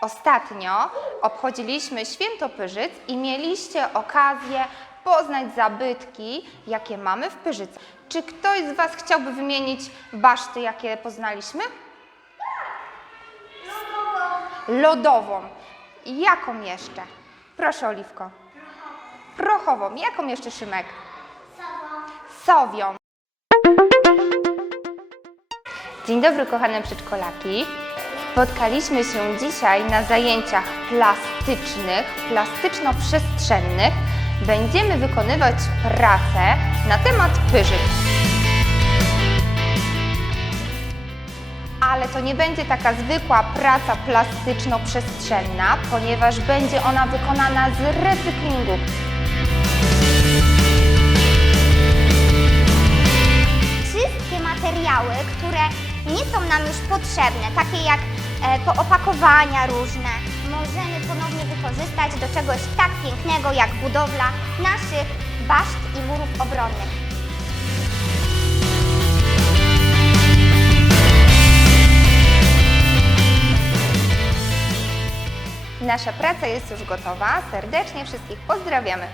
Ostatnio obchodziliśmy Święto Pyrzyc i mieliście okazję poznać zabytki, jakie mamy w Pyrzycach. Czy ktoś z Was chciałby wymienić baszty, jakie poznaliśmy? Lodową. Jaką jeszcze? Proszę, Oliwko. Prochową. Jaką jeszcze, Szymek? Sowią. Dzień dobry, kochane przedszkolaki. Spotkaliśmy się dzisiaj na zajęciach plastycznych, plastyczno-przestrzennych. Będziemy wykonywać pracę na temat pyżyk. Ale to nie będzie taka zwykła praca plastyczno-przestrzenna, ponieważ będzie ona wykonana z recyklingu. wszystkie materiały, które nie są nam już potrzebne, takie jak e, poopakowania różne, możemy ponownie wykorzystać do czegoś tak pięknego jak budowla naszych baszt i murów obronnych. Nasza praca jest już gotowa. Serdecznie wszystkich pozdrawiamy.